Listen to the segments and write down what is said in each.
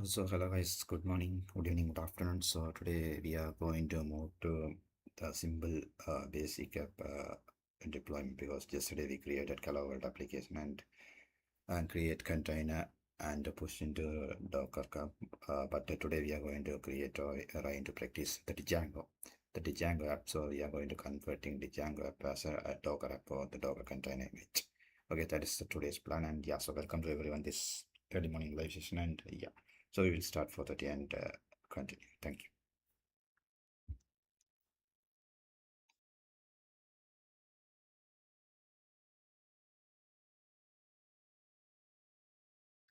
So hello guys, good morning, good evening, good afternoon. So today we are going to move to the simple basic app deployment because yesterday we created Hello World application and create container and push into Docker cup. But today we are going to create or into practice the Django app. So we are going to converting the Django app as a Docker app or the Docker container image. Okay, that is today's plan. And yeah, so welcome to everyone this early morning live session. And yeah. So we will start for 30 and continue. Thank you.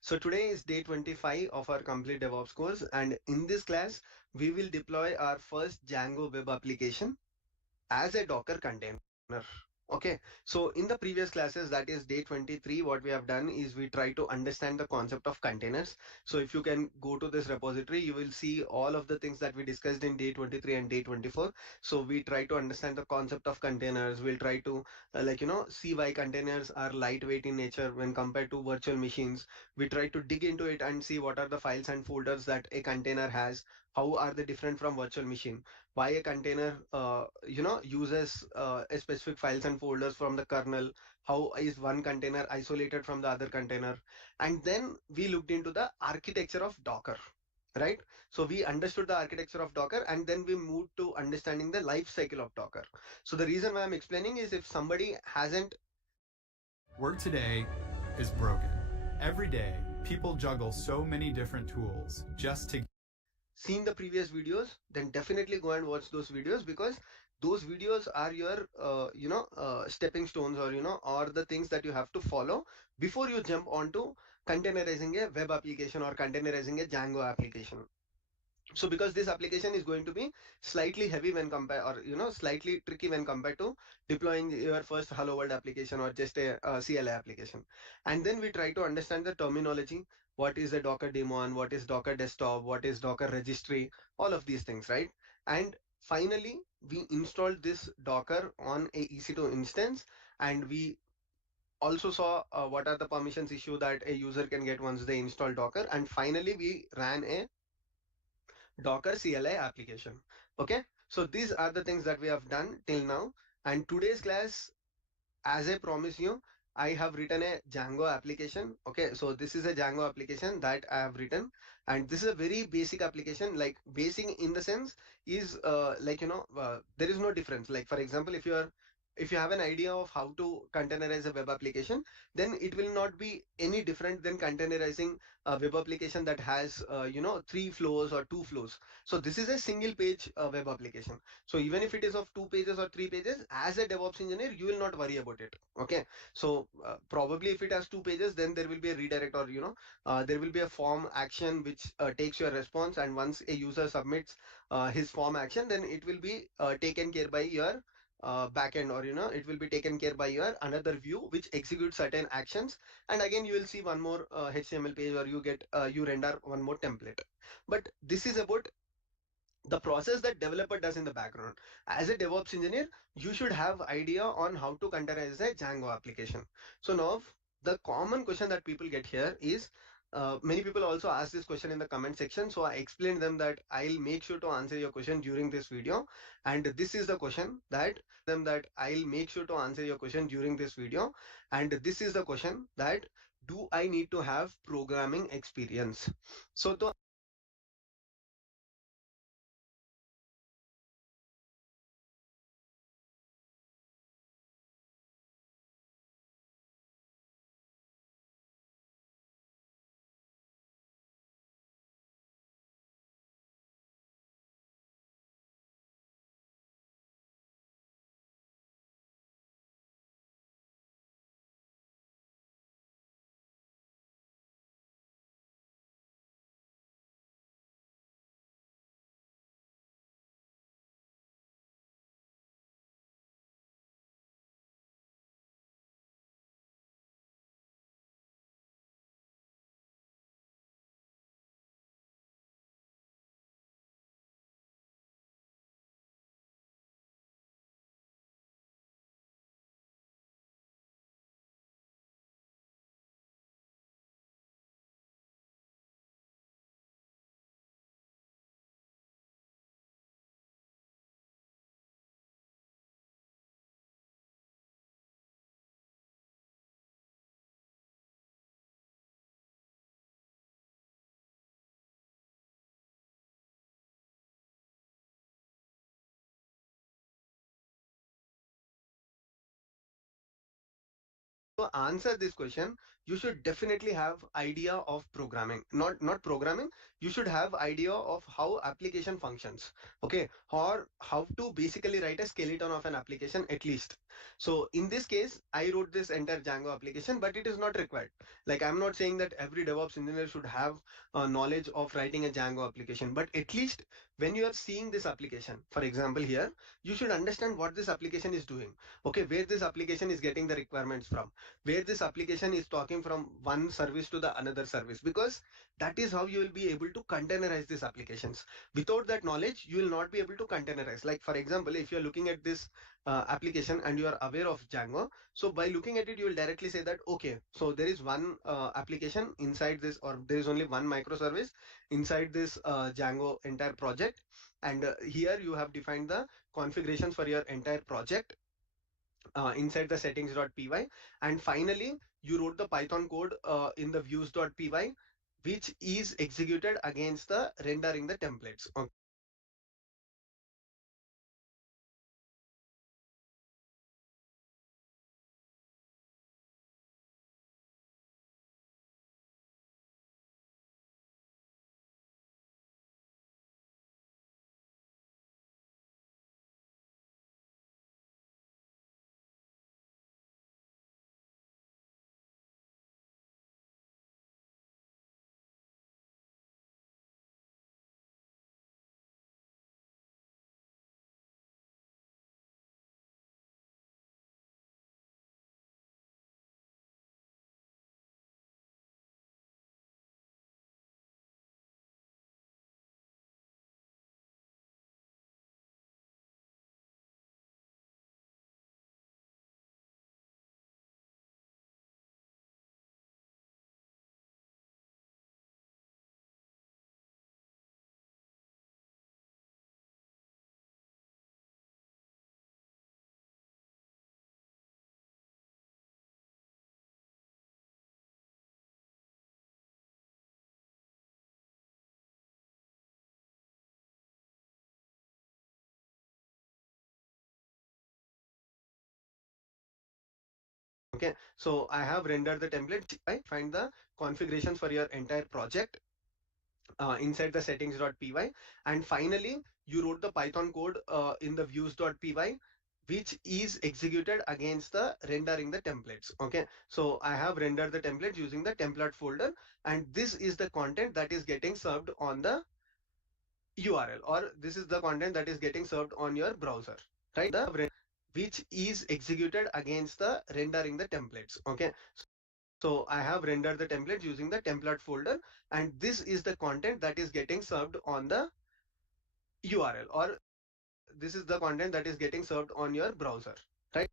So today is day 25 of our complete DevOps course, and in this class, we will deploy our first Django web application as a Docker container. Okay, so in the previous classes, that is day 23, what we have done is we try to understand the concept of containers. So if you can go to this repository, you will see all of the things that we discussed in day 23 and day 24. So we try to understand the concept of containers. We'll try to see why containers are lightweight in nature when compared to virtual machines. We try to dig into it and see what are the files and folders that a container has. How are they different from virtual machine? Why a container uses a specific files and folders from the kernel, how is one container isolated from the other container, and then we looked into the architecture of Docker, right? So we understood the architecture of Docker, and then we moved to understanding the life cycle of Docker. So the reason why I'm explaining is if somebody hasn't Work today is broken. Every day, people juggle so many different tools just to seen the previous videos, then definitely go and watch those videos, because those videos are your stepping stones, or or the things that you have to follow before you jump onto containerizing a web application or containerizing a Django application. So because this application is going to be slightly heavy when compared, or slightly tricky when compared to deploying your first hello world application or just a, CLI application. And then we try to understand the terminology. What is a Docker daemon, what is Docker desktop, what is Docker registry, all of these things, right? And finally we installed this Docker on a EC2 instance, and we also saw what are the permissions issue that a user can get once they install Docker, and finally we ran a Docker CLI application. Okay, so these are the things that we have done till now. And today's class, as I promise you, I have written a Django application. Okay, so this is a Django application that I have written, and this is a very basic application. Like basic in the sense is there is no difference. Like for example, if you have an idea of how to containerize a web application, then it will not be any different than containerizing a web application that has three flows or two flows. So this is a single page web application. So even if it is of 2 pages or 3 pages, as a DevOps engineer, you will not worry about it. Okay. So probably if it has 2 pages, then there will be a redirect, or there will be a form action which takes your response. And once a user submits his form action, then it will be taken care by your backend, or it will be taken care by your another view which executes certain actions. And again, you will see one more HTML page, or you render one more template. But this is about the process that developer does in the background. As a DevOps engineer, you should have idea on how to containerize a Django application. So now the common question that people get here is, many people also ask this question in the comment section. So I explained them that I'll make sure to answer your question during this video. And this is the question that I'll make sure to answer your question during this video. And this is the question that, do I need to have programming experience? So to to answer this question, you should definitely have idea of programming. Not programming. You should have idea of how application functions. Okay, or how to basically write a skeleton of an application at least. So in this case, I wrote this entire Django application, but it is not required. Like I'm not saying that every DevOps engineer should have knowledge of writing a Django application, but at least when you are seeing this application, for example here, you should understand what this application is doing. Okay, where this application is getting the requirements from, where this application is talking from one service to the another service, because that is how you will be able to containerize these applications. Without that knowledge, you will not be able to containerize. Like for example, if you are looking at this application and you are aware of Django, so by looking at it, you will directly say that, okay, so there is one application inside this, or there is only one microservice inside this Django entire project. And here you have defined the configurations for your entire project inside the settings.py. And finally, you wrote the Python code in the views.py, which is executed against the rendering the templates. Okay, so I have rendered the template. I find the configurations for your entire project inside the settings.py. And finally, you wrote the Python code in the views.py, which is executed against the rendering the templates. Okay, so I have rendered the templates using the template folder, and this is the content that is getting served on the URL, or this is the content that is getting served on your browser, right? Which is executed against the rendering the templates. Okay, so I have rendered the templates using the template folder, and this is the content that is getting served on the URL, or this is the content that is getting served on your browser, right?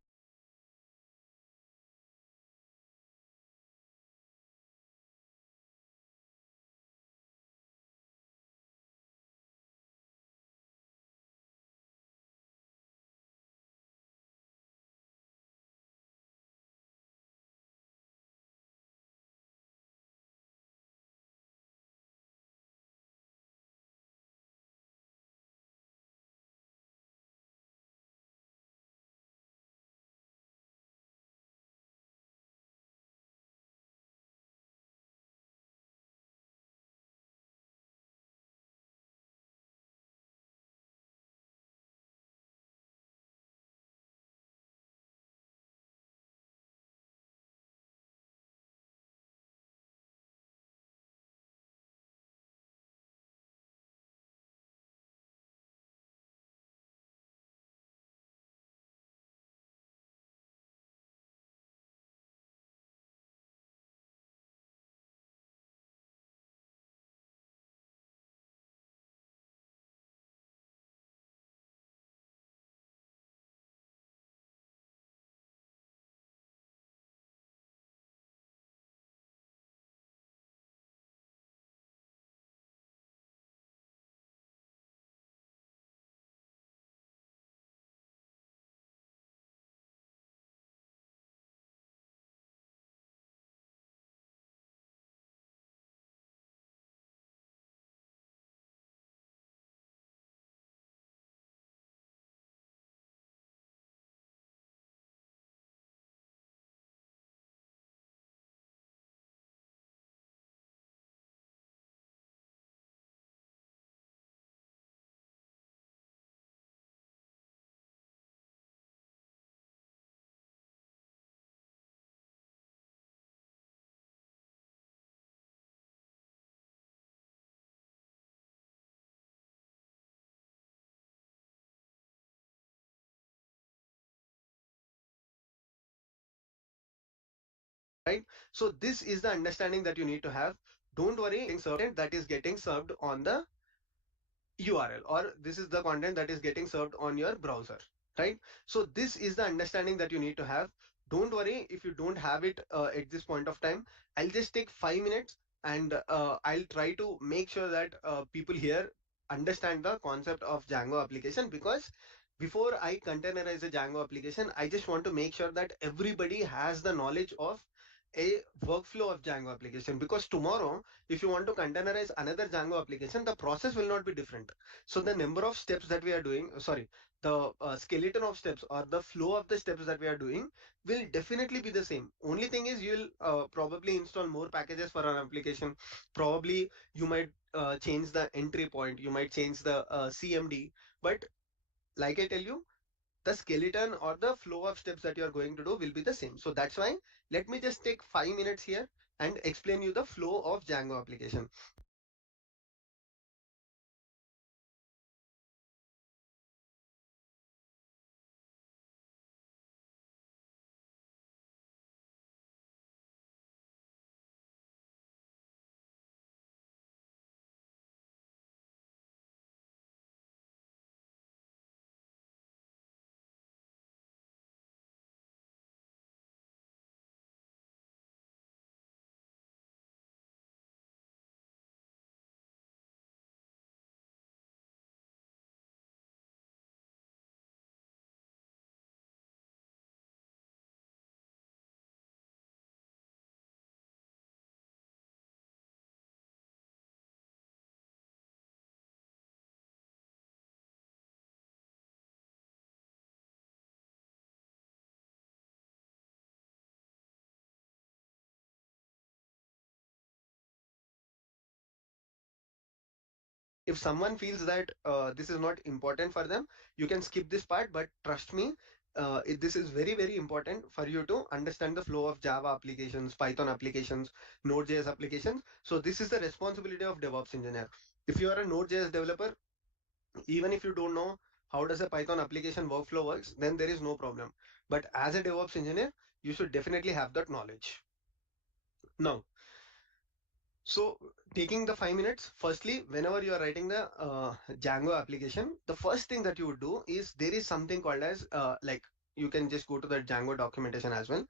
right? So this is the understanding that you need to have. Don't worry, that is getting served on the URL, or this is the content that is getting served on your browser, right? So this is the understanding that you need to have. Don't worry if you don't have it at this point of time. I'll just take 5 minutes, and I'll try to make sure that people here understand the concept of Django application, because before I containerize a Django application, I just want to make sure that everybody has the knowledge of a workflow of Django application, because tomorrow if you want to containerize another Django application, the process will not be different. So the number of steps that we are doing, sorry, the skeleton of steps or the flow of the steps that we are doing will definitely be the same. Only thing is you'll probably install more packages for an application. Probably you might change the entry point, you might change the CMD, but like I tell you, the skeleton or the flow of steps that you are going to do will be the same. So that's why let me just take 5 minutes here and explain you the flow of Django application. If someone feels that this is not important for them, you can skip this part, but trust me, this is very, very important for you to understand the flow of Java applications, Python applications, Node.js applications. So this is the responsibility of DevOps engineer. If you are a Node.js developer, even if you don't know how does a Python application workflow works, then there is no problem. But as a DevOps engineer, you should definitely have that knowledge. Now, so taking the 5 minutes, firstly, whenever you are writing the Django application, the first thing that you would do is there is something called as like you can just go to the Django documentation as well.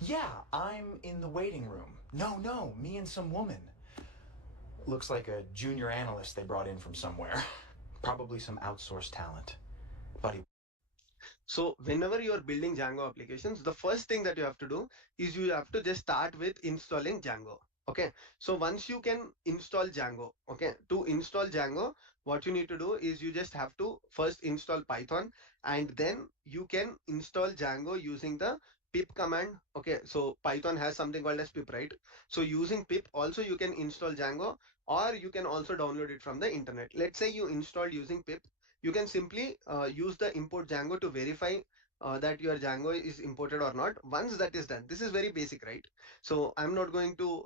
Yeah, I'm in the waiting room. No, me and some woman. Looks like a junior analyst they brought in from somewhere. Probably some outsourced talent. Buddy. So whenever you are building Django applications, the first thing that you have to do is you have to just start with installing Django. Okay. So once you can install Django, okay, to install Django, what you need to do is you just have to first install Python, and then you can install Django using the pip command. Okay. So Python has something called as pip, right? So using pip also you can install Django, or you can also download it from the internet. Let's say you installed using pip, you can simply use the import Django to verify that your Django is imported or not. Once that is done, this is very basic, right? So I'm not going to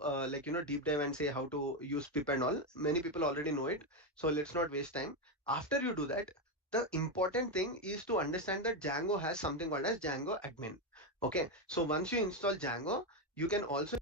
deep dive and say how to use pip and all. Many people already know it, so let's not waste time. After you do that, the important thing is to understand that Django has something called as Django admin. Okay, so once you install Django, you can also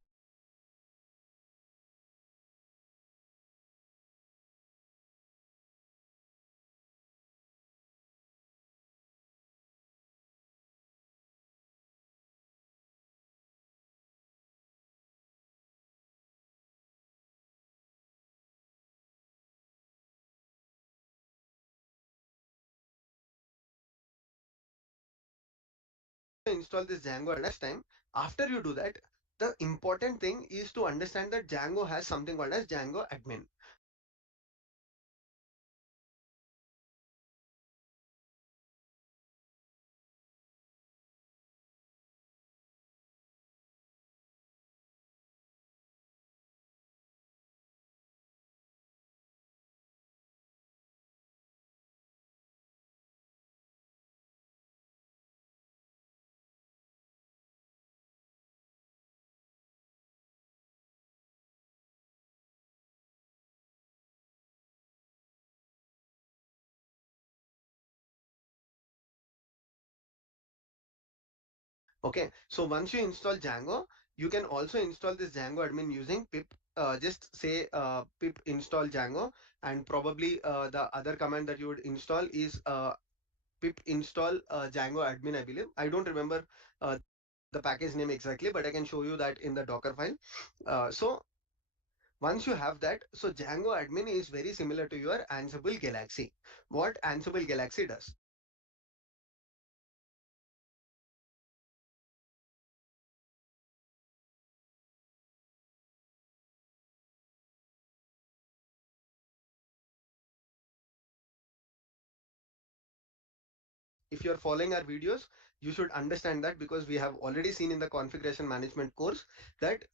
install this Django at next time. After you do that, the important thing is to understand that Django has something called as Django admin. Okay, so once you install Django, you can also install this Django admin using pip. Just say pip install Django, and probably the other command that you would install is pip install Django admin, I believe. I don't remember the package name exactly, but I can show you that in the Docker file. So once you have that, so Django admin is very similar to your Ansible Galaxy. What Ansible Galaxy does? If you're following our videos, you should understand that, because we have already seen in the configuration management course that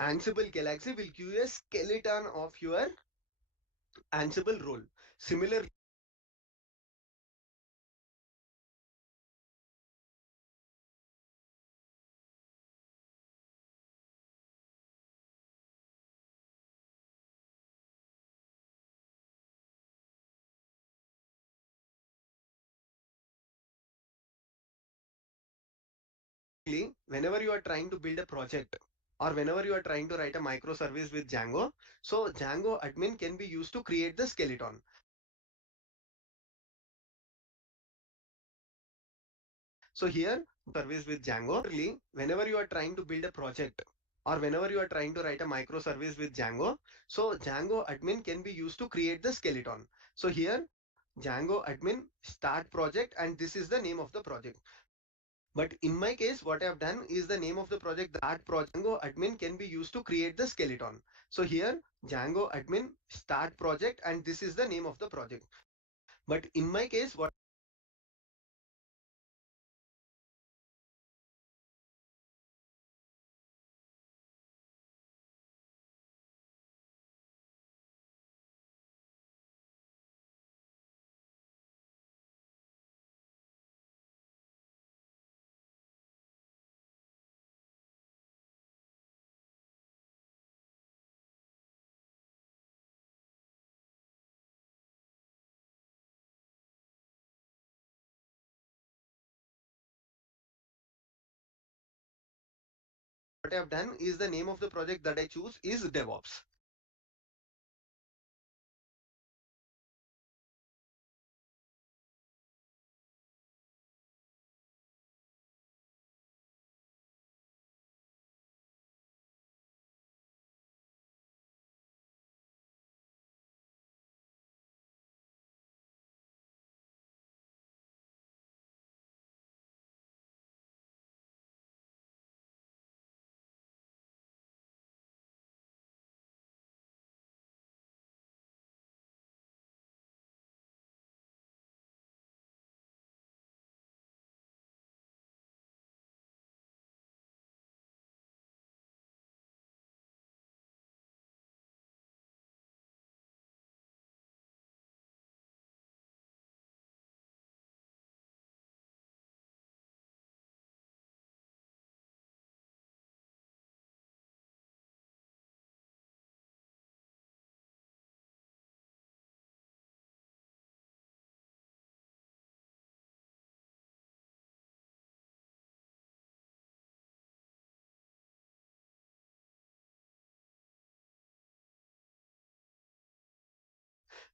Ansible Galaxy will give you a skeleton of your Ansible role. Similarly, whenever you are trying to build a project or whenever you are trying to write a microservice with Django, so Django admin can be used to create the skeleton. So here, service with Django, whenever you are trying to build a project or whenever you are trying to write a microservice with Django, so Django admin can be used to create the skeleton. So here, Django admin start project, and this is the name of the project. But in my case, what I have done is the name of the project, that project Django admin can be used to create the skeleton. So here, Django admin start project, and this is the name of the project. But in my case, what I have done is the name of the project that I choose is DevOps.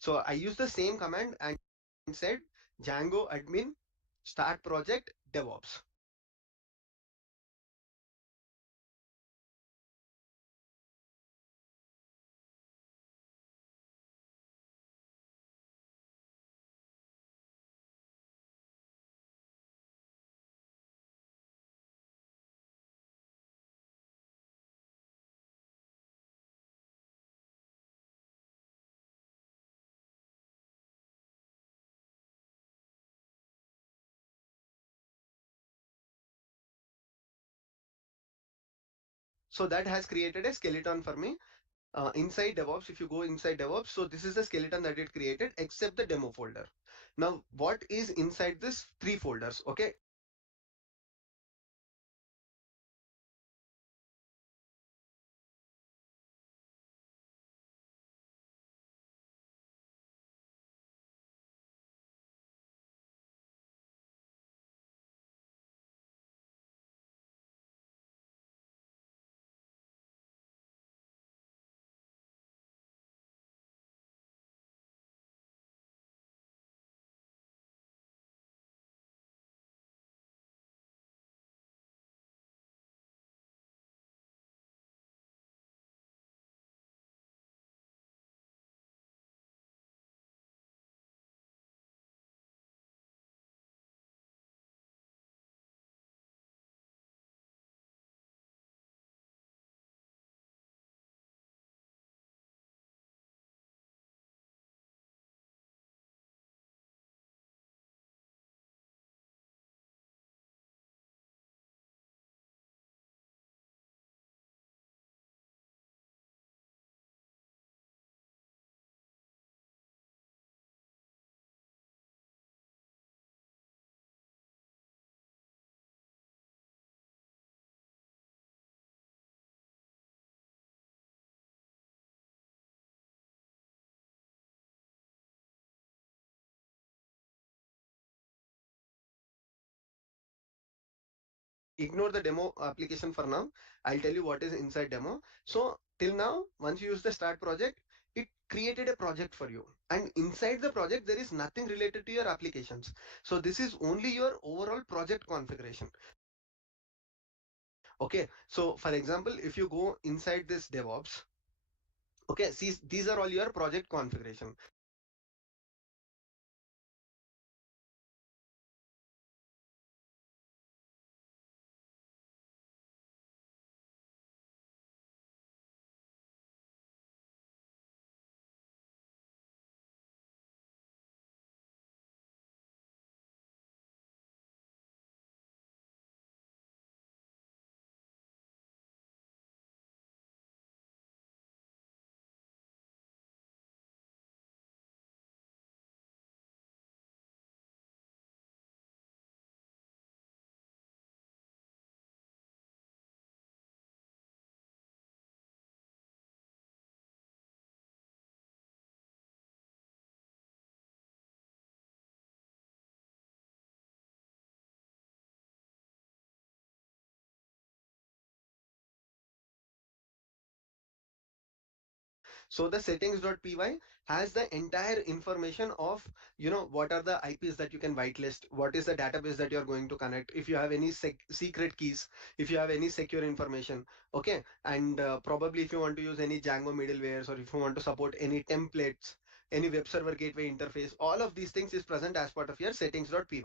So I use the same command and said Django admin start project DevOps. So that has created a skeleton for me. Inside DevOps, if you go inside DevOps, so this is the skeleton that it created except the demo folder. Now, what is inside this three folders? Okay, ignore the demo application for now. I'll tell you what is inside demo. So till now, once you use the start project, it created a project for you. And inside the project, there is nothing related to your applications. So this is only your overall project configuration. Okay. So for example, if you go inside this DevOps, okay, see, these are all your project configuration. So the settings.py has the entire information of, what are the IPs that you can whitelist, what is the database that you're going to connect, if you have any secret keys, if you have any secure information, okay, and probably if you want to use any Django middlewares, or if you want to support any templates, any web server gateway interface, all of these things is present as part of your settings.py.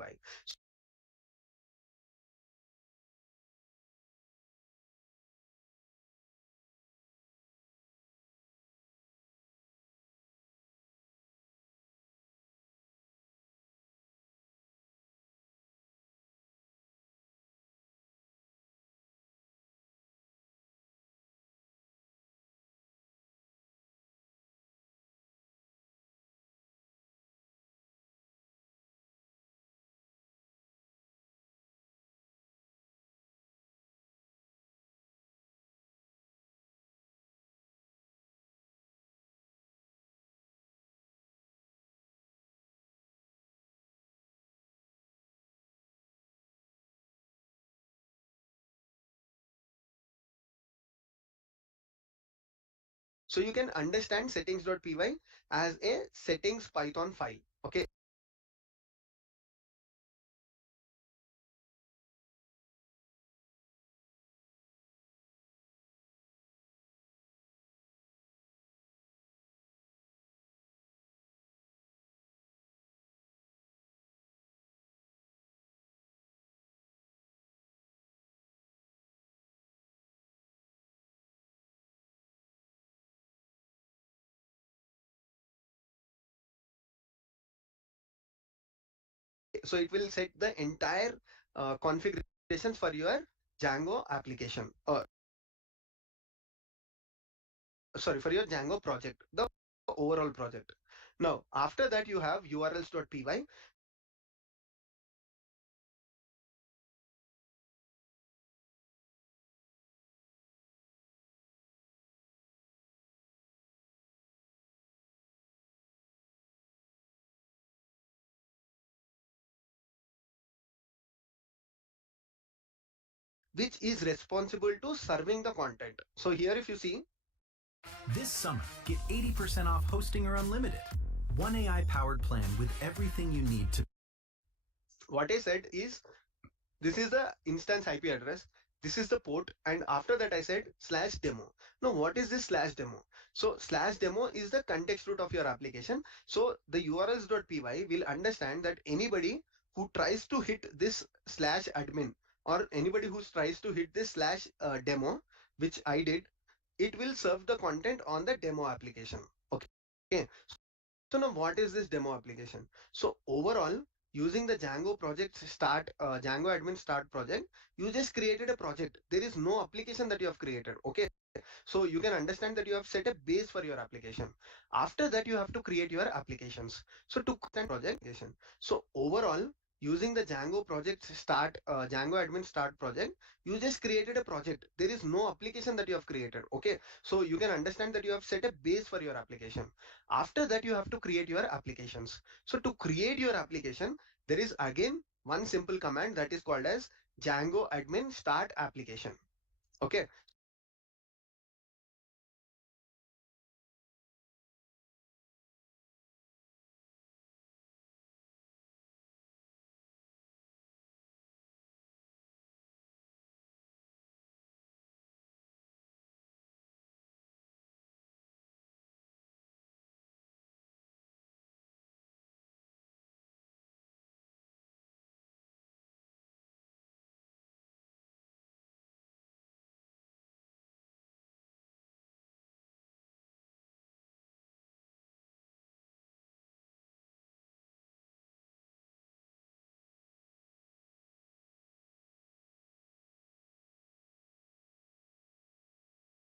So you can understand settings.py as a settings Python file. Okay. So it will set the entire configurations for your Django application. Sorry, for your Django project, the overall project. Now, after that, you have urls.py, which is responsible to serving the content. So here, if you see, This summer, get 80% off hosting or unlimited. One AI powered plan with everything you need to. what I said is, this is the instance IP address, this is the port, and after that I said slash demo. Now, what is this slash demo? So slash demo is the context root of your application. So the urls.py will understand that anybody who tries to hit this slash admin, or anybody who tries to hit this slash demo, which I did, it will serve the content on the demo application. Okay. So now what is this demo application? So overall, using the Django project start, Django admin start project, you just created a project. There is no application that you have created. Okay. So you can understand that you have set a base for your application. After that, you have to create your applications. So to content project, so overall, using the Django project start, Django admin start project, you just created a project. There is no application that you have created. Okay. So you can understand that you have set a base for your application. After that, you have to create your applications. So to create your application, there is again one simple command that is called as Django admin start application. Okay.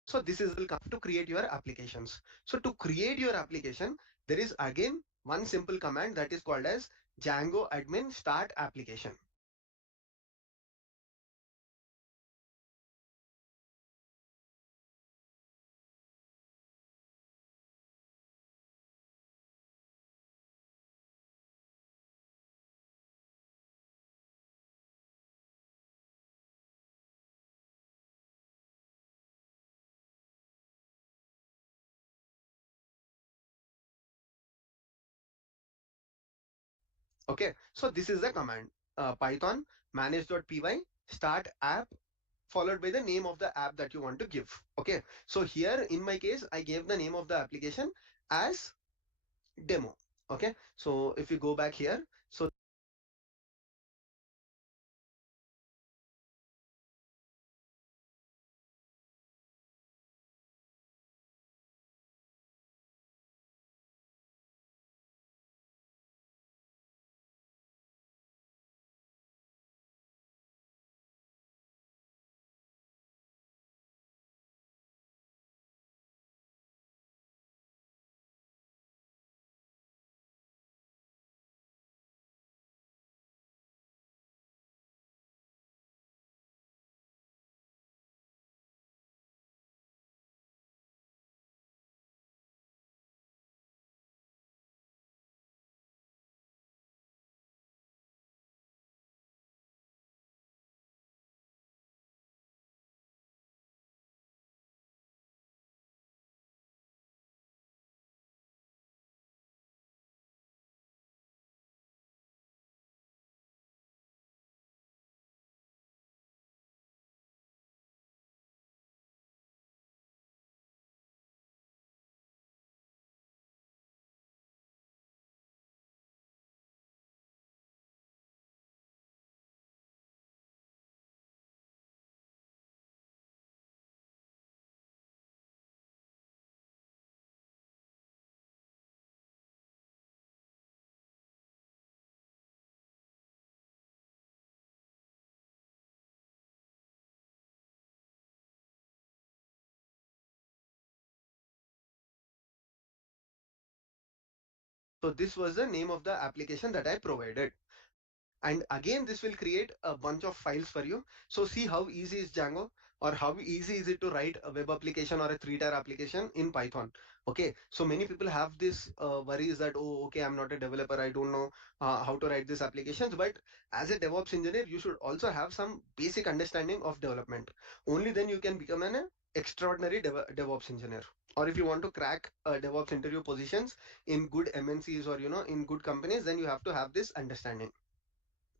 So this is will come to create your applications. So to create your application, there is again one simple command that is called as Django admin start application. Okay, so this is the command Python manage.py start app followed by the name of the app that you want to give. Okay, so here in my case, I gave the name of the application as demo. Okay, so if you go back here, so so this was the name of the application that I provided. And again, this will create a bunch of files for you. So see how easy is Django, or how easy is it to write a web application or a three-tier application in Python. Okay, so many people have this worries that, oh, okay, I'm not a developer, I don't know how to write these applications. But as a DevOps engineer, you should also have some basic understanding of development. Only then you can become an extraordinary DevOps engineer. Or if you want to crack DevOps interview positions in good MNCs, or in good companies, then you have to have this understanding.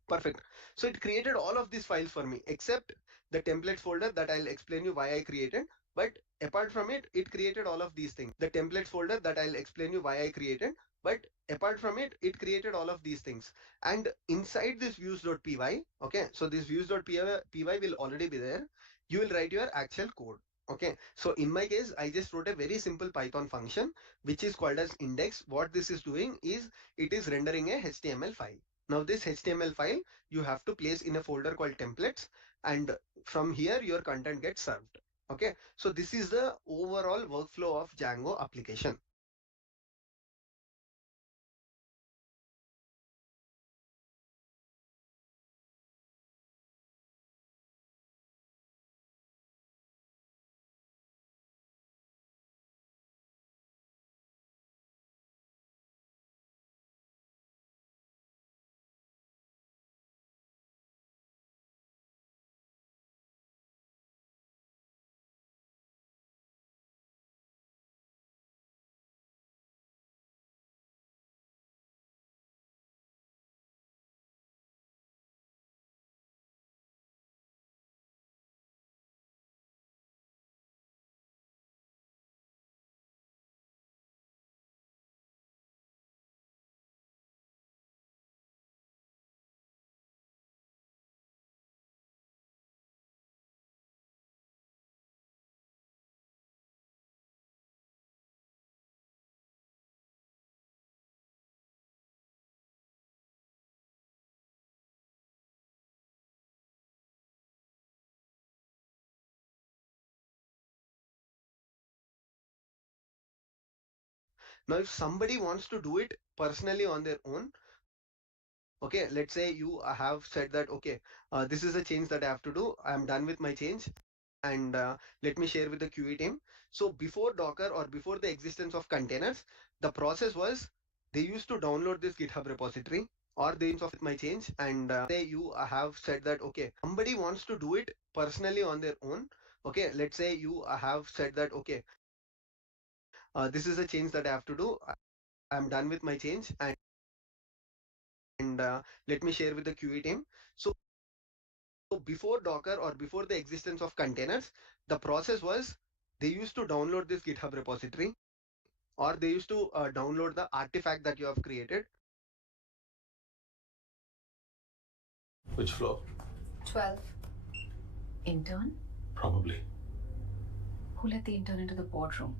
Perfect. So it created all of these files for me, except the templates folder that I'll explain you why I created. But apart from it, it created all of these things. The templates folder that I'll explain you why I created. But apart from it, it created all of these things. And inside this views.py, okay, so this views.py will already be there. You will write your actual code. Okay, so in my case, I just wrote a very simple Python function, which is called as index. What this is doing is it is rendering a HTML file. Now this HTML file you have to place in a folder called templates, and from here your content gets served. Okay, so this is the overall workflow of Django application. Now if somebody wants to do it personally on their own, okay, let's say you have said that, okay, this is a change that I have to do. I'm done with my change, and let me share with the QA team. So before Docker or before the existence of containers, the process was they used to download this GitHub repository or they of my change, and say you have said that, okay, somebody wants to do it personally on their own. Okay, let's say you have said that, okay, this is a change that I have to do. I'm done with my change, and let me share with the QA team. So before Docker or before the existence of containers, the process was they used to download this GitHub repository or they used to download the artifact that you have created. Which floor? 12. Intern? Probably. Who let the intern into the boardroom?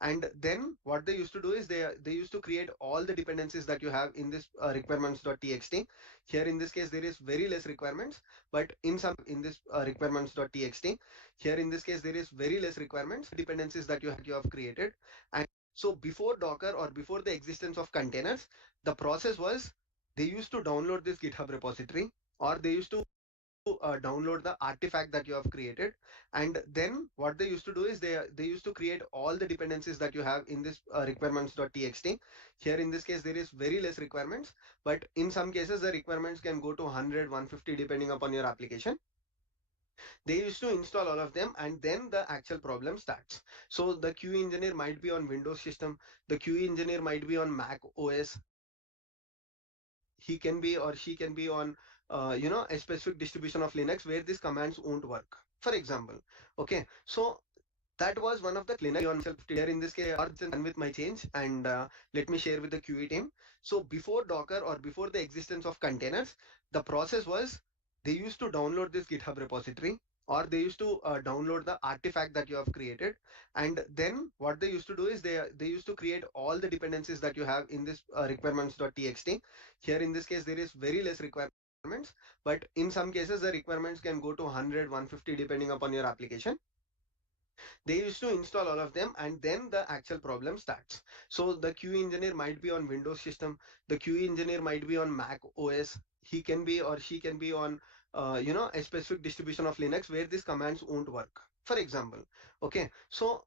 And then what they used to do is they used to create all the dependencies that you have in this requirements.txt. Here in this case there is very less requirements, but in this requirements.txt, here in this case there is very less requirements, dependencies that you have created. And so before Docker or before the existence of containers, the process was they used to download this GitHub repository or they used to download the artifact that you have created, and then what they used to do is they used to create all the dependencies that you have in this requirements.txt. Here in this case there is very less requirements, but in some cases the requirements can go to 100, 150 depending upon your application. They used to install all of them, and then the actual problem starts. So the QE engineer might be on Windows system, the QE engineer might be on Mac OS, he can be or she can be on a specific distribution of Linux where these commands won't work, for example. Okay, so that was one of the Linux on self here in this case are done with my change, and let me share with the QE team. So before Docker or before the existence of containers, the process was they used to download this GitHub repository or they used to download the artifact that you have created, and then what they used to do is they used to create all the dependencies that you have in this requirements.txt. Here in this case there is very less requirements, but in some cases the requirements can go to 100, 150 depending upon your application. They used to install all of them, and then the actual problem starts. So the QE engineer might be on Windows system, the QE engineer might be on Mac OS, he can be or she can be on a specific distribution of Linux where these commands won't work, for example. Okay, so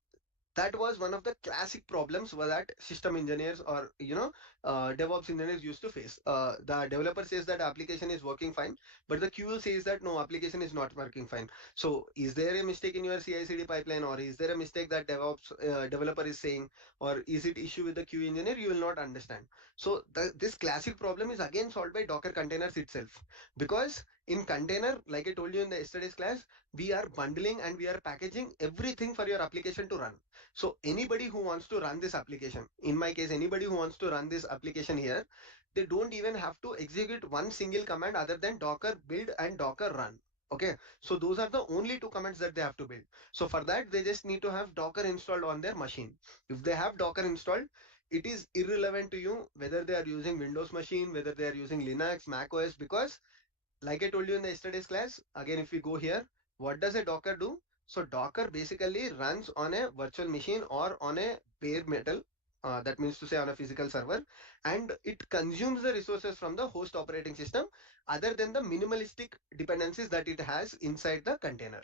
that was one of the classic problems that system engineers or DevOps engineers used to face. The developer says that application is working fine, but the QA says that no, application is not working fine. So is there a mistake in your CI/CD pipeline, or is there a mistake that DevOps developer is saying, or is it issue with the QA engineer? You will not understand. So this classic problem is again solved by Docker containers itself, because in container, like I told you in the yesterday's class, we are bundling and we are packaging everything for your application to run. So anybody who wants to run this application, in my case, anybody who wants to run this application here, they don't even have to execute one single command other than docker build and docker run. Okay, so those are the only two commands that they have to build. So for that, they just need to have Docker installed on their machine. If they have Docker installed, it is irrelevant to you whether they are using Windows machine, whether they are using Linux, Mac OS, because like I told you in the yesterday's class, again, if we go here, what does a Docker do? So Docker basically runs on a virtual machine or on a bare metal, that means to say on a physical server, and it consumes the resources from the host operating system other than the minimalistic dependencies that it has inside the container.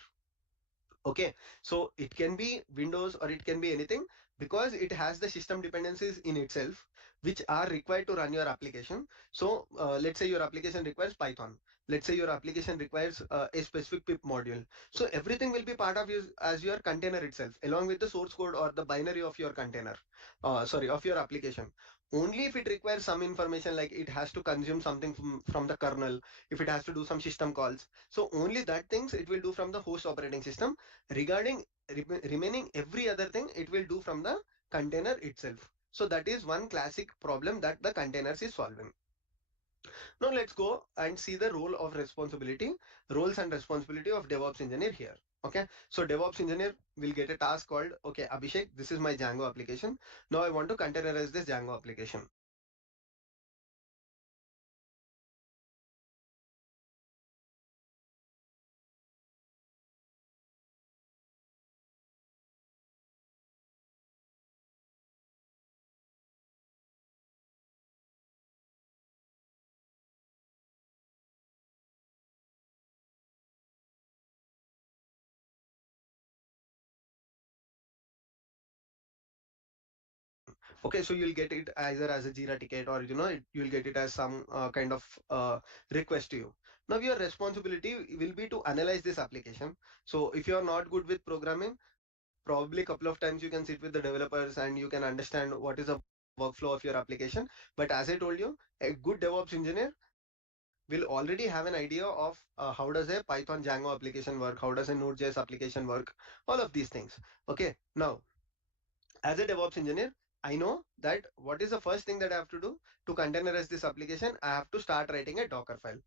Okay, so it can be Windows or it can be anything, because it has the system dependencies in itself which are required to run your application. So let's say your application requires Python. Let's say your application requires a specific pip module. So everything will be part of you as your container itself, along with the source code or the binary of your container. Sorry, of your application. Only if it requires some information, like it has to consume something from the kernel, if it has to do some system calls. So only that things it will do from the host operating system. Regarding remaining every other thing, it will do from the container itself. So that is one classic problem that the containers is solving. Now let's go and see the roles and responsibility of DevOps engineer here. Okay, so DevOps engineer will get a task called, okay, Abhishek, this is my Django application. Now I want to containerize this Django application. Okay, so you'll get it either as a Jira ticket, or you'll get it as some kind of request to you. Now your responsibility will be to analyze this application. So if you're not good with programming, probably a couple of times you can sit with the developers and you can understand what is the workflow of your application. But as I told you, a good DevOps engineer will already have an idea of how does a Python Django application work, how does a Node.js application work, all of these things. Okay, now as a DevOps engineer, I know that what is the first thing that I have to do to containerize this application. I have to start writing a Docker file,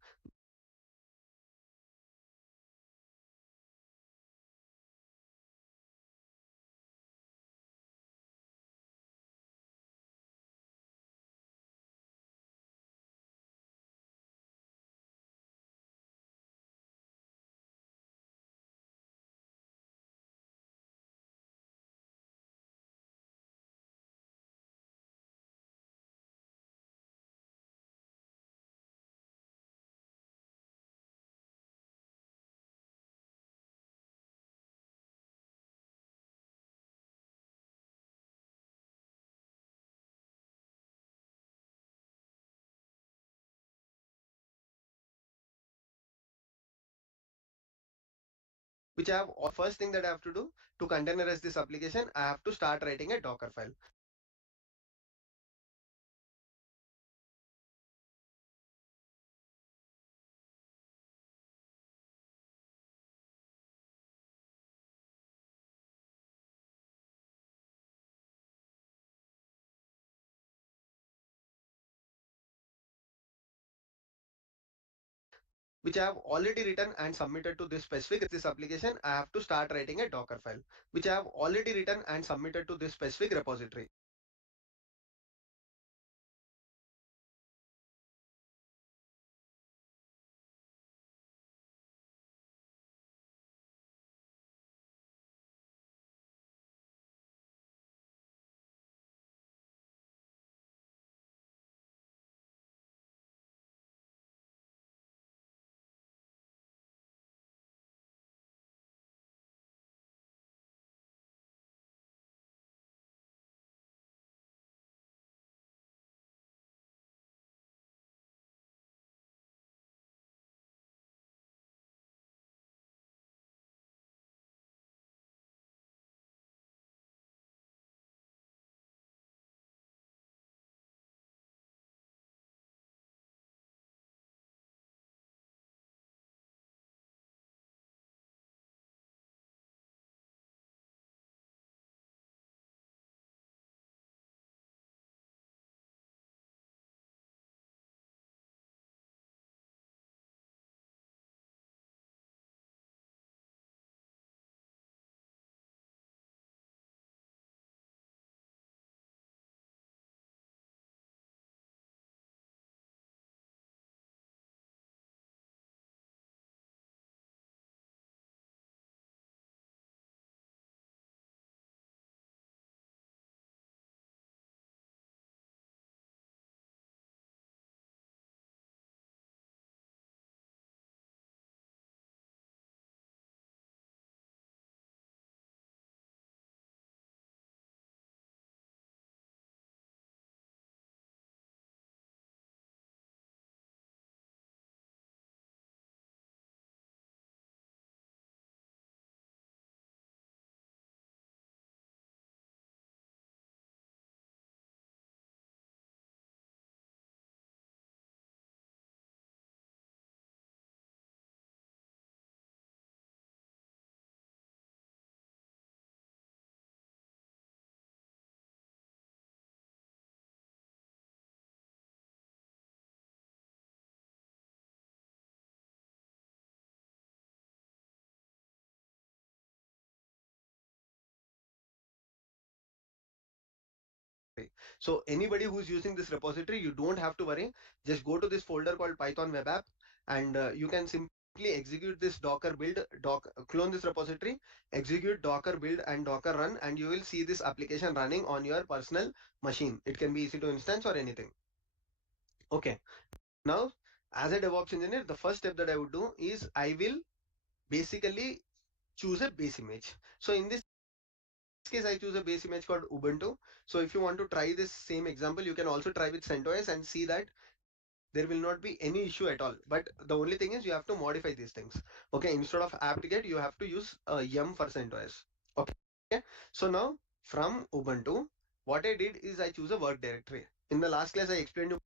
which I have already written and submitted to this specific repository. Okay, now as a DevOps engineer, I know that what is the first thing that I have to do to containerize this application. I have to start writing a Docker file, which I have already written and submitted to this specific repository. Okay, now as a DevOps engineer, I know that what is the first thing that I have to do to containerize this application. I have to start writing a Docker file, which I have already written and submitted to this specific repository. Okay, now as a DevOps engineer, I know that what is the first thing that I have to do to containerize this application. I have to start writing a Docker file, which I have already written and submitted to this specific repository. Okay, now which I have all first thing that I have to do to containerize this application. I have to start writing a Docker file, which I have already written and submitted to this specific repository. Okay, now which I have already written and submitted to this specific this application. I have to start writing a Docker file, which I have already written and submitted to this specific repository. Okay, now so anybody who's using this repository, you don't have to worry. Just go to this folder called Python web app, and you can simply execute this docker build, clone this repository, execute docker build and docker run, and you will see this application running on your personal machine. It can be easy to instance or anything. Okay, now as a DevOps engineer, the first step that I would do is I will basically choose a base image. So in this case, case, I choose a base image called Ubuntu. So if you want to try this same example, you can also try with CentOS and see that there will not be any issue at all. But the only thing is you have to modify these things. Okay, instead of apt-get, you have to use yum for CentOS. Okay, so now from Ubuntu, what I did is I choose a work directory. In the last class, I explained you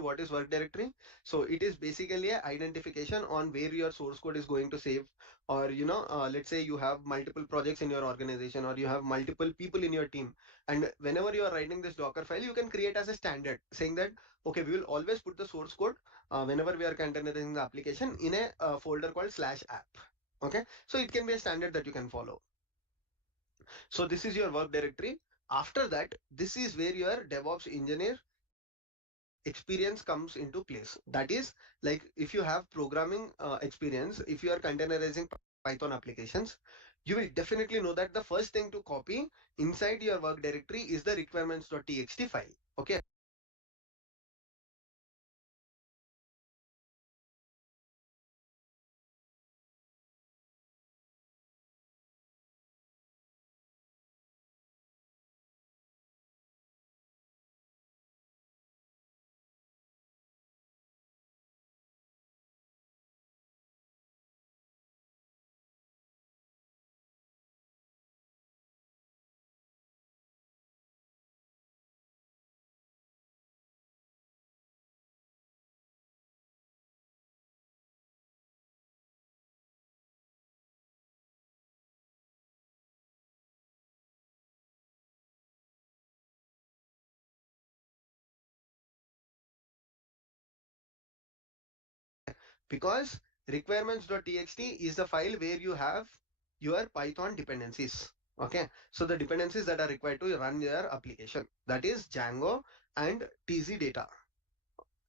what is work directory. So it is basically a identification on where your source code is going to save, or let's say you have multiple projects in your organization, or you have multiple people in your team, and whenever you are writing this Docker file, you can create as a standard saying that okay, we will always put the source code whenever we are containerizing the application in a folder called /app. Okay, so it can be a standard that you can follow. So this is your work directory. After that, this is where your DevOps engineer experience comes into place. That is, like, if you have programming experience, if you are containerizing Python applications, you will definitely know that the first thing to copy inside your work directory is the requirements.txt file. Okay. Because requirements.txt is the file where you have your Python dependencies. Okay, so the dependencies that are required to run your application, that is Django and tz data.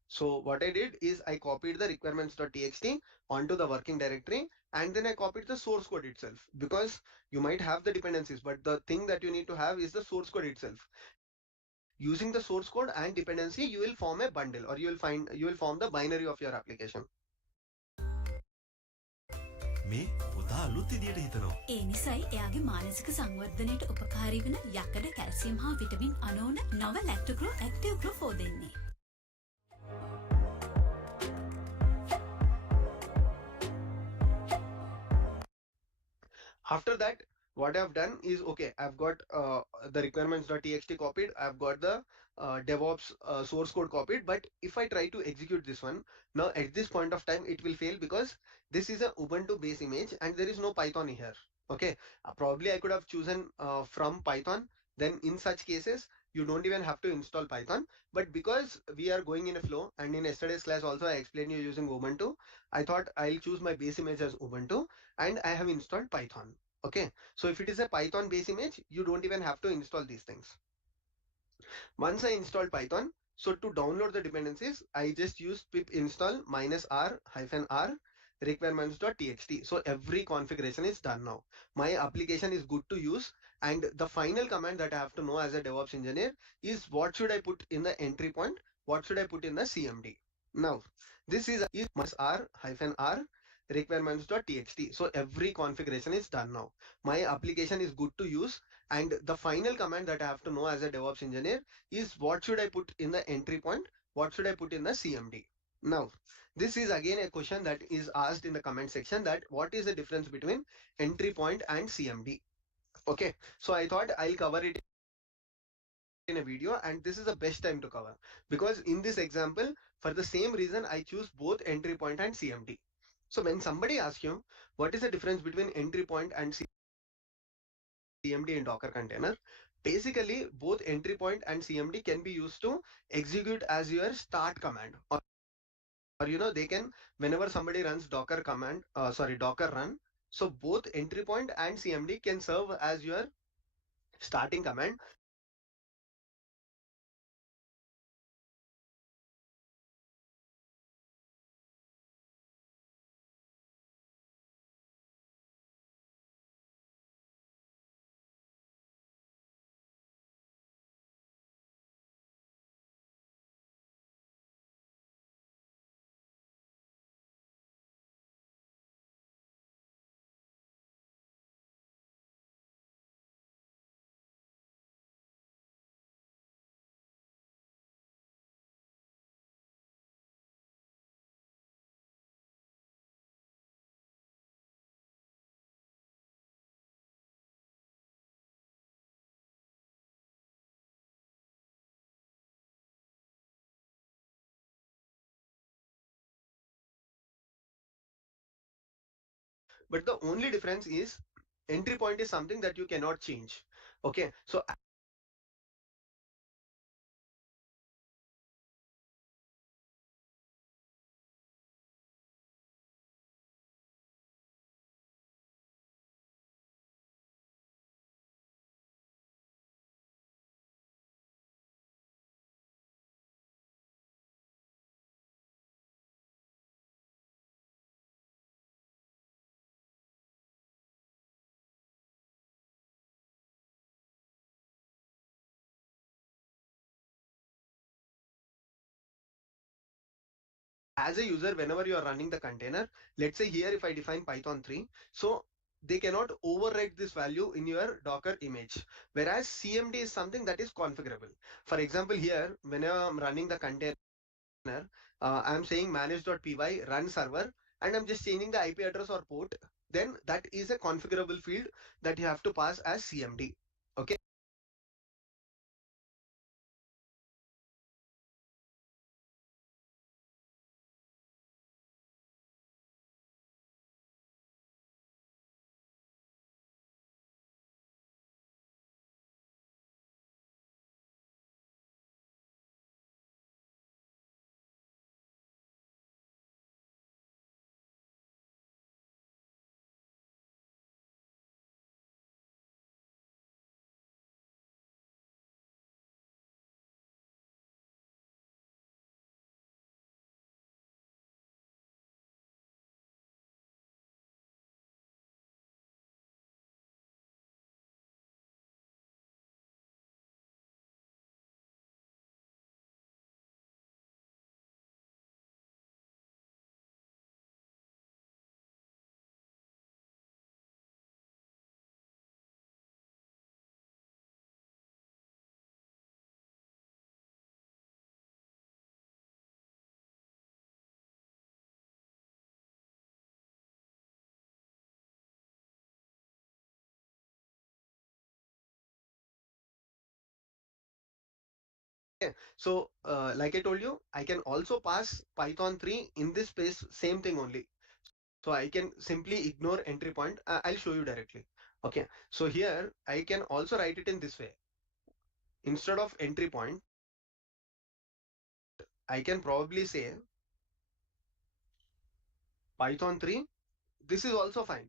So what I did is I copied the requirements.txt onto the working directory, and then I copied the source code itself, because you might have the dependencies, but the thing that you need to have is the source code itself. Using the source code and dependency, you will form a bundle, or you will form the binary of your application. මේ පුතා අලුත් විදියට හිතනවා. ඒ නිසයි එයාගේ මානසික සංවර්ධනයට උපකාරී වෙන යකඩ කැල්සියම් හා විටමින් අනෝන නව ලැක්ටෝග්‍රෝ ඇක්ටිව් ග්‍රෝ 4 දෙන්නේ. After that, what I've done is, okay, I've got the requirements.txt copied, I've got the DevOps source code copied, but if I try to execute this one, now at this point of time, it will fail because this is a Ubuntu base image and there is no Python here. Okay, probably I could have chosen from Python. Then in such cases, you don't even have to install Python. But because we are going in a flow, and in yesterday's class also I explained you using Ubuntu, I thought I'll choose my base image as Ubuntu, and I have installed Python. Okay, so if it is a Python base image, you don't even have to install these things. Once I installed Python, so to download the dependencies, I just use pip install -r-r requirements.txt. So every configuration is done now. My application is good to use, and the final command that I have to know as a DevOps engineer is what should I put in the entry point, what should I put in the CMD. Now, this is -r-r requirements.txt. So every configuration is done now. My application is good to use, and the final command that I have to know as a DevOps engineer is what should I put in the entry point, what should I put in the CMD. Now, this is again a question that is asked in the comment section, that what is the difference between entry point and CMD. Okay, so I thought I'll cover it in a video, and this is the best time to cover, because in this example, for the same reason, I choose both entry point and CMD. So when somebody asks you what is the difference between entry point and CMD in Docker container, basically both entry point and CMD can be used to execute as your start command, or they can, whenever somebody runs Docker command, Docker run. So both entry point and CMD can serve as your starting command. but the only difference is entry point is something that you cannot change. Okay, so as a user, whenever you are running the container, let's say here if I define Python 3, so they cannot overwrite this value in your Docker image. Whereas CMD is something that is configurable. For example, here, when I'm running the container, I'm saying manage.py run server, and I'm just changing the IP address or port, then that is a configurable field that you have to pass as CMD. Okay. So, like I told you, I can also pass Python 3 in this space, same thing only. So I can simply ignore entry point. I'll show you directly. Okay. So here I can also write it in this way. Instead of entry point, I can probably say Python 3. This is also fine.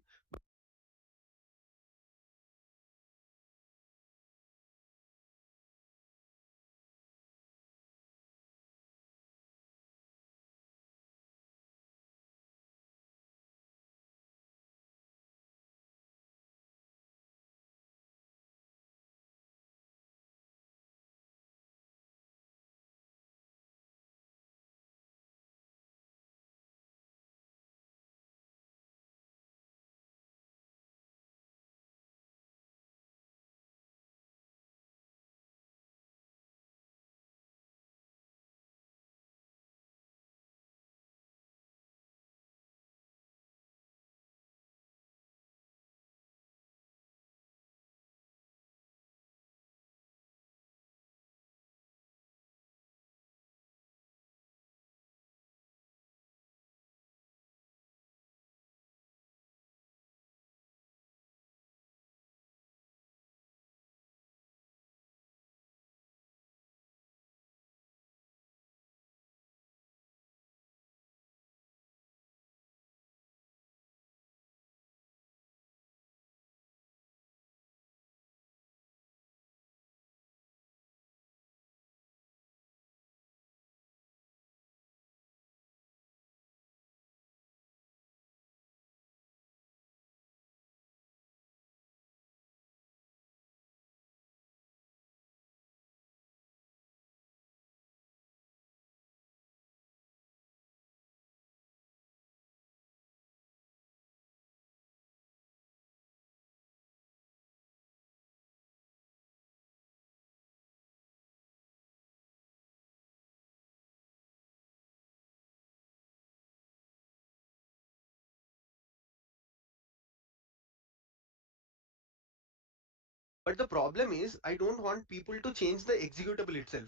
But the problem is I don't want people to change the executable itself.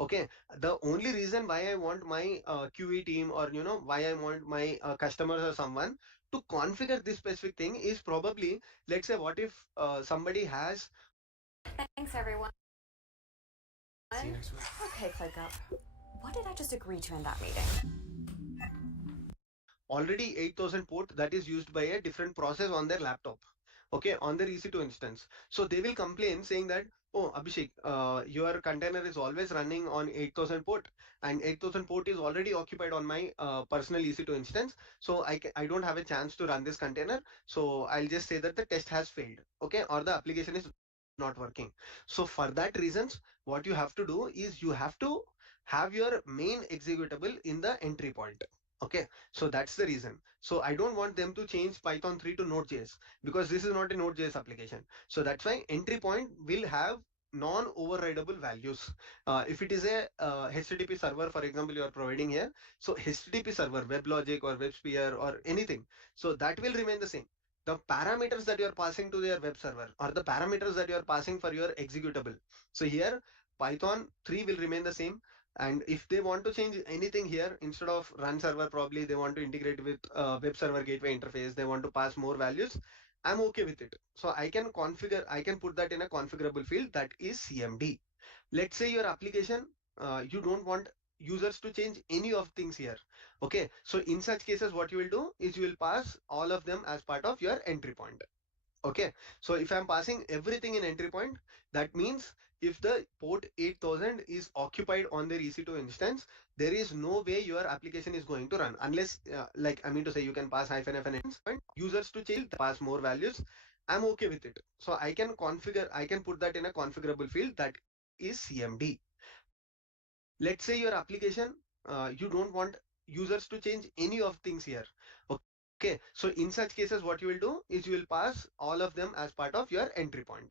Okay, the only reason why I want my QE team, or why I want my customers or someone to configure this specific thing is probably, let's say, what if somebody has Thanks, everyone. See you next week. Okay, ClickUp. What did I just agree to in that meeting? already 8000 port that is used by a different process on their laptop, okay, on their EC2 instance. So they will complain saying that, oh Abhishek, your container is always running on 8000 port, and 8000 port is already occupied on my personal EC2 instance, so I don't have a chance to run this container, so I'll just say that the test has failed, okay, or the application is not working. So for that reasons, what you have to do is you have to have your main executable in the entry point. Okay, so that's the reason. So I don't want them to change Python 3 to Node.js, because this is not a Node.js application. So that's why entry point will have non-overridable values. If it is a HTTP server, for example, you are providing here, so HTTP server, WebLogic or WebSphere or anything, so that will remain the same. The parameters that you are passing to their web server, or the parameters that you are passing for your executable, so here Python 3 will remain the same. And if they want to change anything here, instead of run server, probably they want to integrate with web server gateway interface, they want to pass more values, I'm okay with it. So I can put that in a configurable field, that is CMD. Let's say your application, you don't want users to change any of things here. Okay, so in such cases, what you will do is you will pass all of them as part of your entry point. Okay, so if I'm passing everything in entry point, that means if the port 8000 is occupied on their EC2 instance, there is no way your application is going to run unless, like I mean to say, you can pass hyphen f an point users to change, pass more values. I'm okay with it. So I can put that in a configurable field, that is CMD. Let's say your application, you don't want users to change any of things here. Okay, so in such cases, what you will do is you will pass all of them as part of your entry point.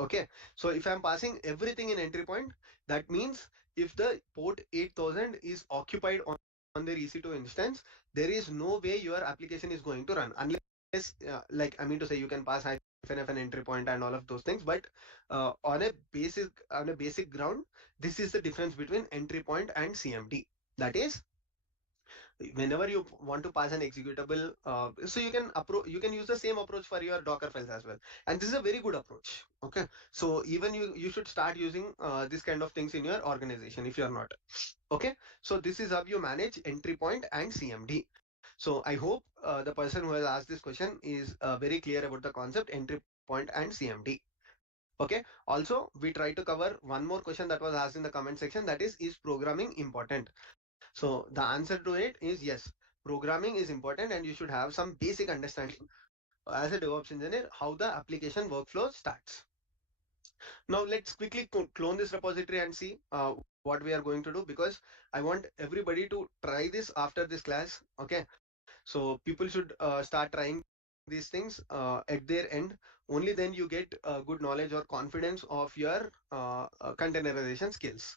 Okay, so if I'm passing everything in entry point, that means if the port 8000 is occupied on their EC2 instance, there is no way your application is going to run unless, like I mean to say, you can pass hyphen f an entry point and all of those things. But on a basic ground, this is the difference between entry point and CMD. That is, whenever you want to pass an executable, so you can use the same approach for your Docker files as well, and this is a very good approach. Okay, so even you should start using this kind of things in your organization if you're not. Okay, so this is how you manage entry point and CMD. So I hope the person who has asked this question is very clear about the concept entry point and CMD. Okay, also we try to cover one more question that was asked in the comment section, that is programming important? So the answer to it is yes, programming is important, and you should have some basic understanding as a DevOps engineer how the application workflow starts. Now let's quickly clone this repository and see what we are going to do, because I want everybody to try this after this class. Okay, so people should start trying these things at their end, only then you get good knowledge or confidence of your containerization skills.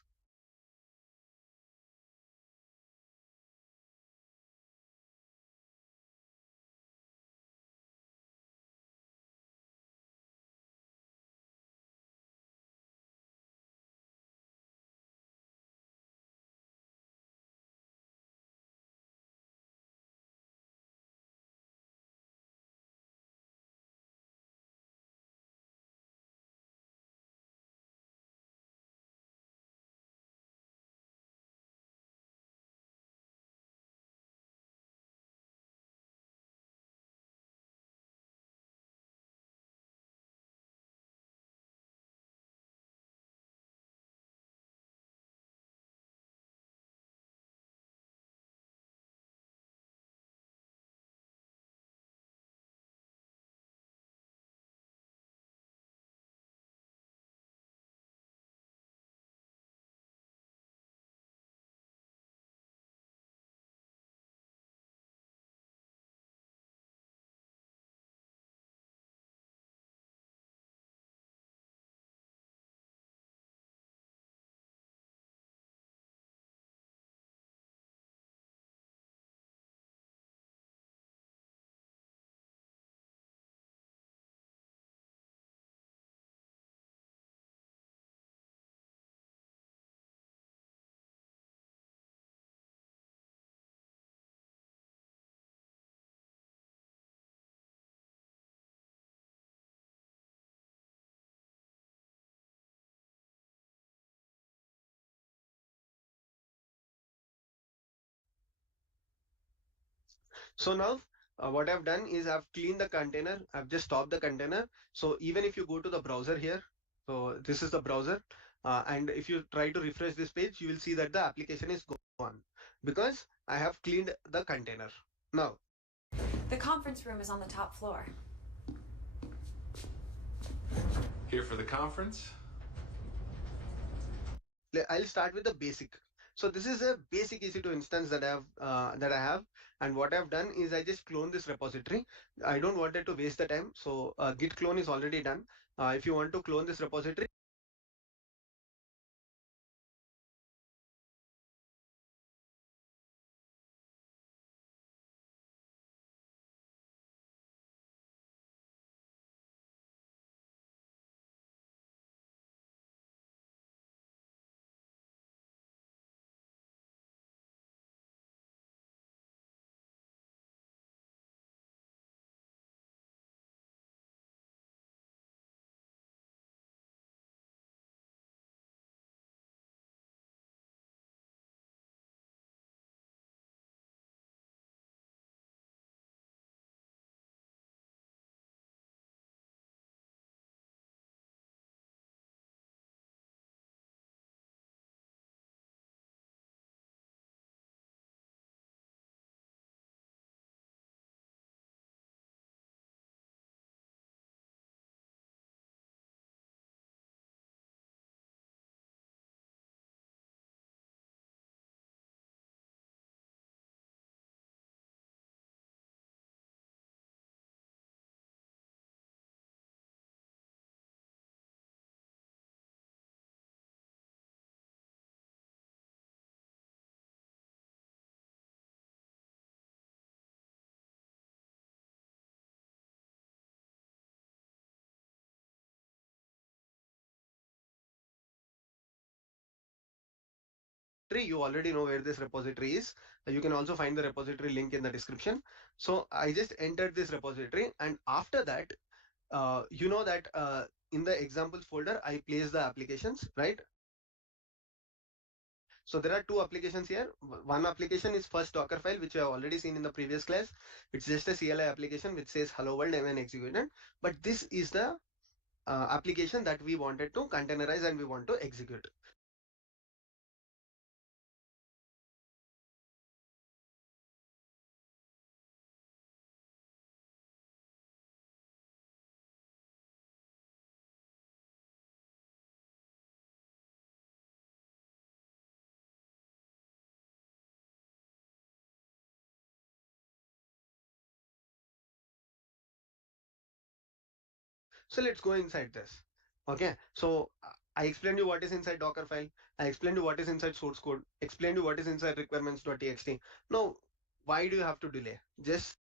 So now what I've done is I've cleaned the container. I've just stopped the container. So even if you go to the browser here, so this is the browser, and if you try to refresh this page, you will see that the application is gone because I have cleaned the container. Now, The conference room is on the top floor. Here for the conference? I'll start with the basic. So this is a basic EC2 instance that I have, and what I've done is I just clone this repository. I don't want it to waste the time, so git clone is already done. If you want to clone this repository, you already know where this repository is. You can also find the repository link in the description. So I just entered this repository, and after that, you know that in the examples folder, I place the applications, right? So there are two applications here. One application is first Docker file, which you have already seen in the previous class. It's just a CLI application which says hello world and executed. But this is the application that we wanted to containerize and we want to execute. So let's go inside this. Okay, so I explained you what is inside Docker file. I explained you what is inside source code. Explained you what is inside requirements.txt. Now, why do you have to delay? Just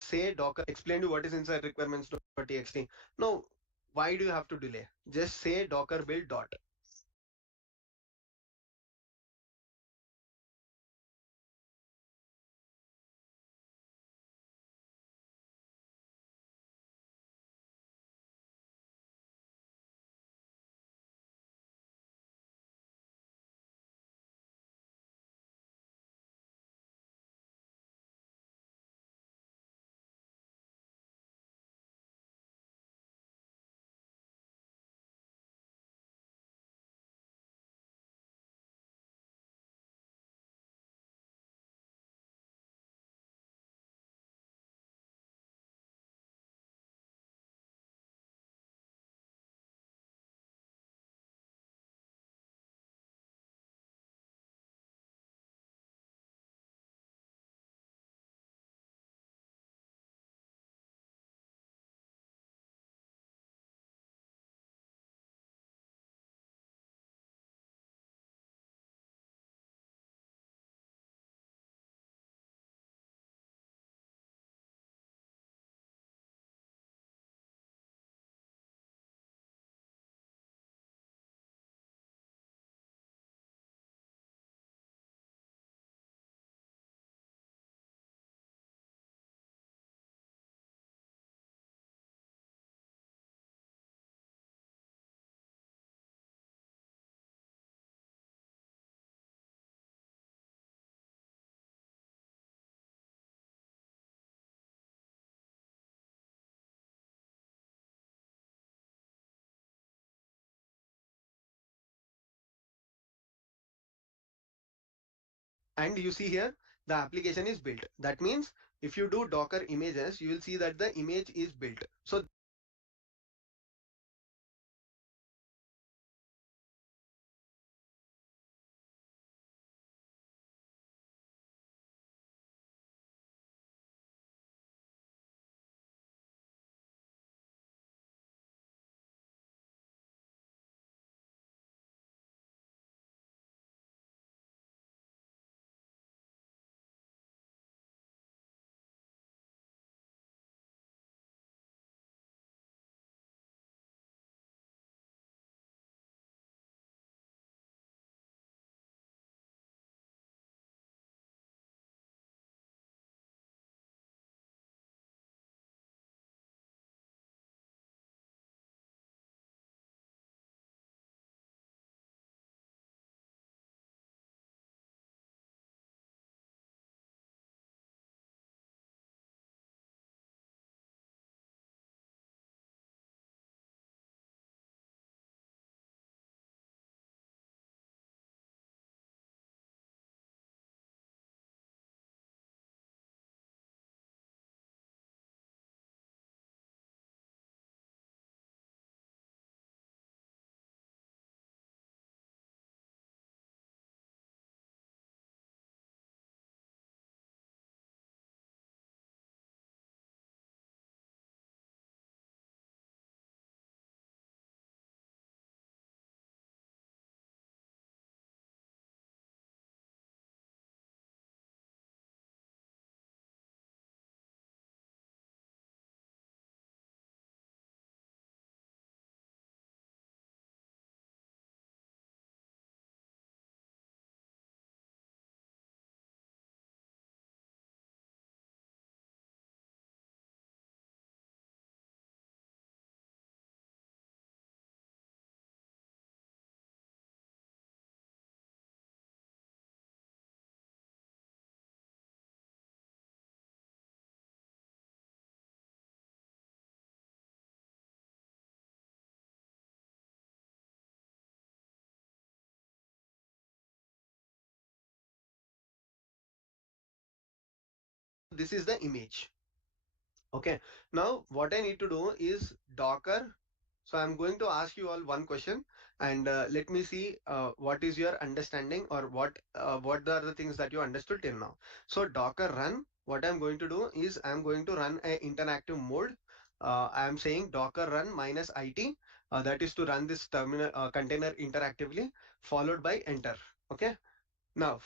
say Docker explained you what is inside requirements.txt. Now, why do you have to delay? Just say Docker build dot. And you see here the application is built. That means if you do Docker images, you will see that the image is built. So this is the image. Okay, now what I need to do is Docker. So I'm going to ask you all one question, and let me see what is your understanding, or what are the things that you understood till now. So Docker run. What I'm going to do is I'm going to run a interactive mode. I'm saying Docker run minus IT. That is to run this terminal container interactively, followed by enter. Okay. Now,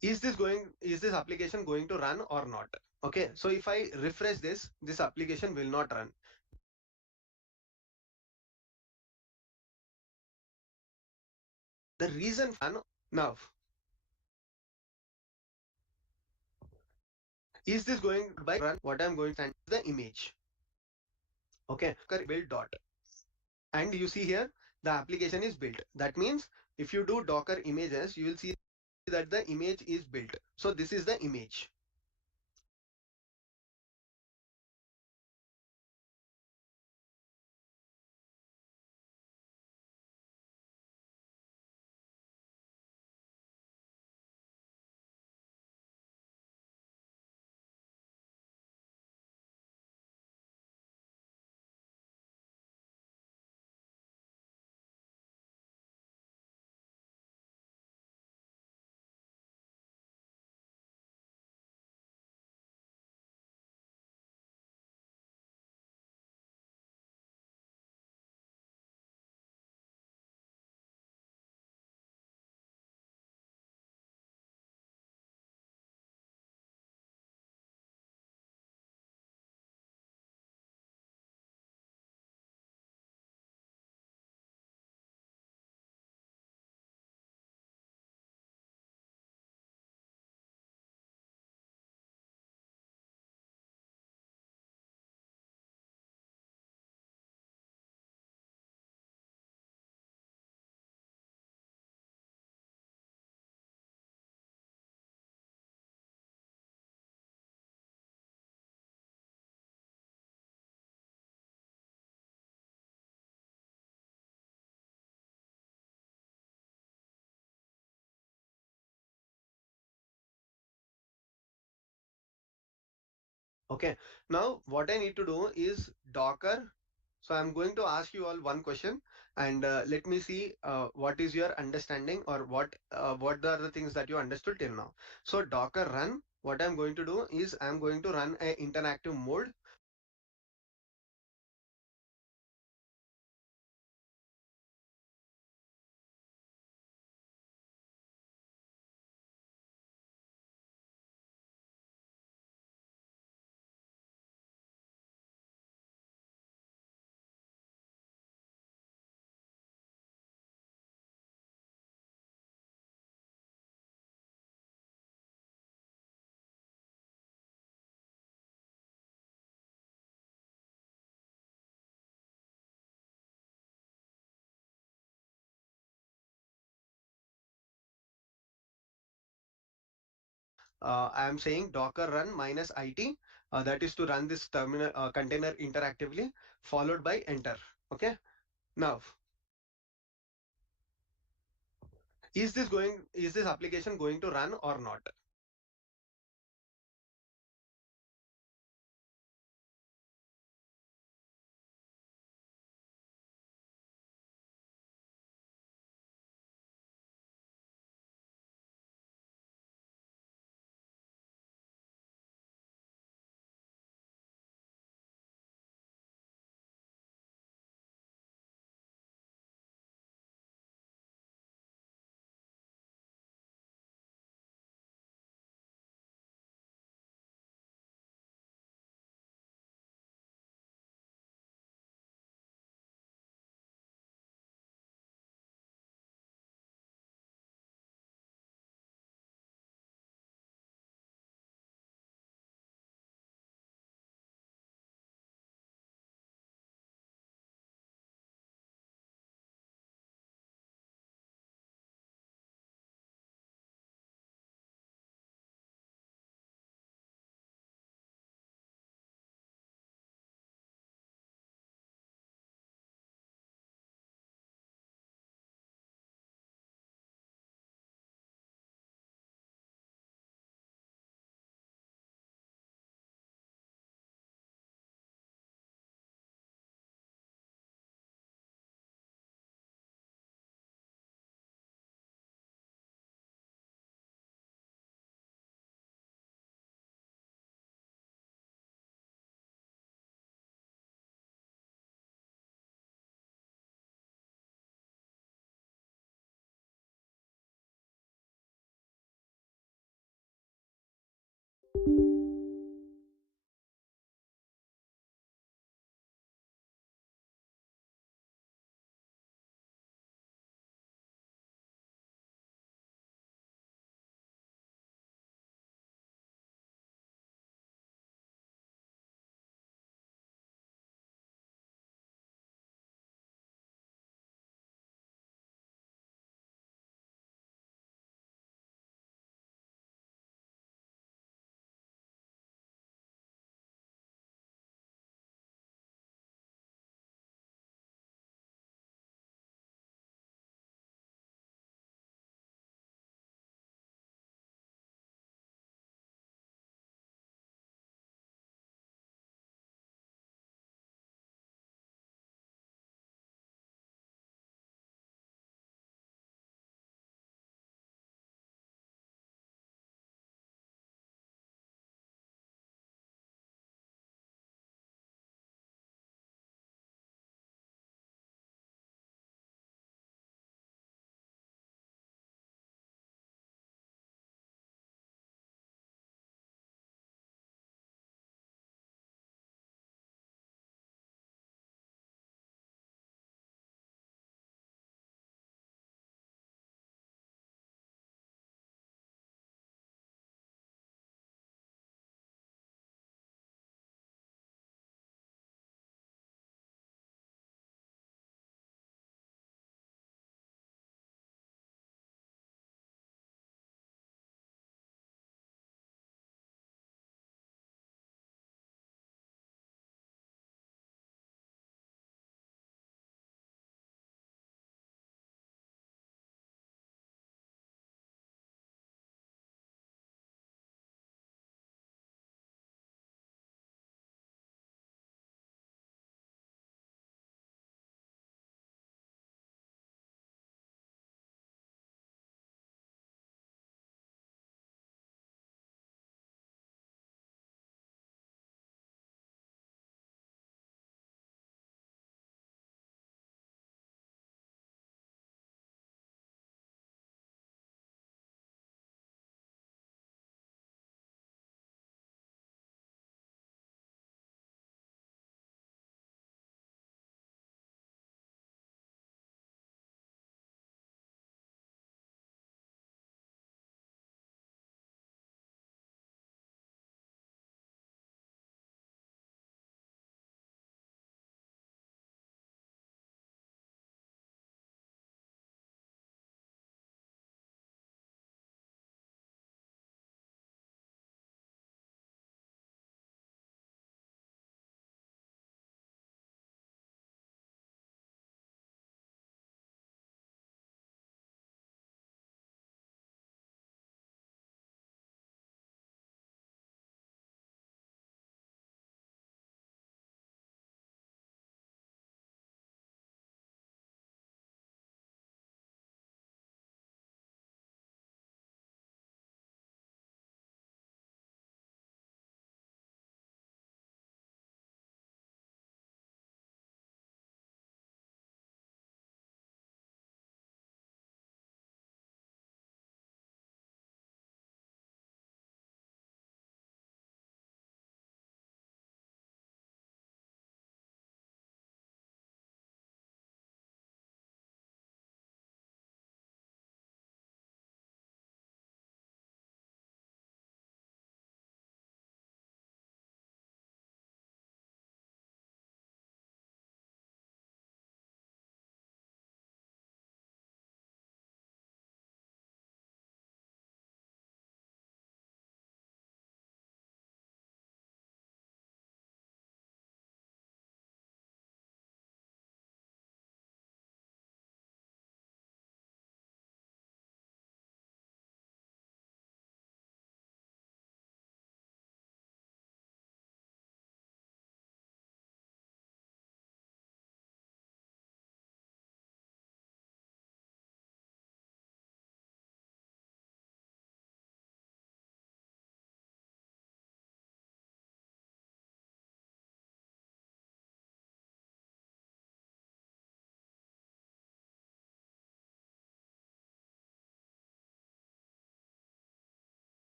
is this application going to run or not? Okay, so if I refresh this application will not run. The reason now, is this going by run? What I'm going to send is the image. Okay, build dot, and you see here the application is built. That means if you do Docker images, you will see that the image is built. So this is the image. Okay, now what I need to do is Docker. So I'm going to ask you all one question, and let me see what is your understanding, or what are the things that you understood till now. So Docker run. What I'm going to do is I'm going to run a interactive mode. I am saying Docker run minus IT. That is to run this terminal container interactively, followed by enter. Okay. Now, is this application going to run or not?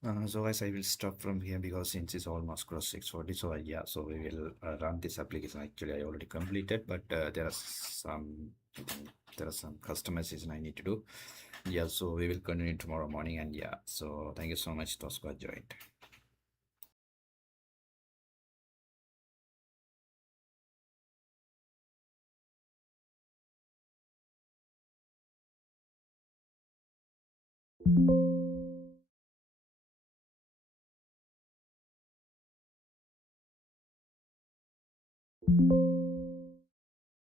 So guys, I will stop from here because since it's almost cross 6:40, so yeah, so we will run this application. Actually, I already completed, but there are some customization I need to do. Yeah, so we will continue tomorrow morning, and yeah, so thank you so much, those who have joined. you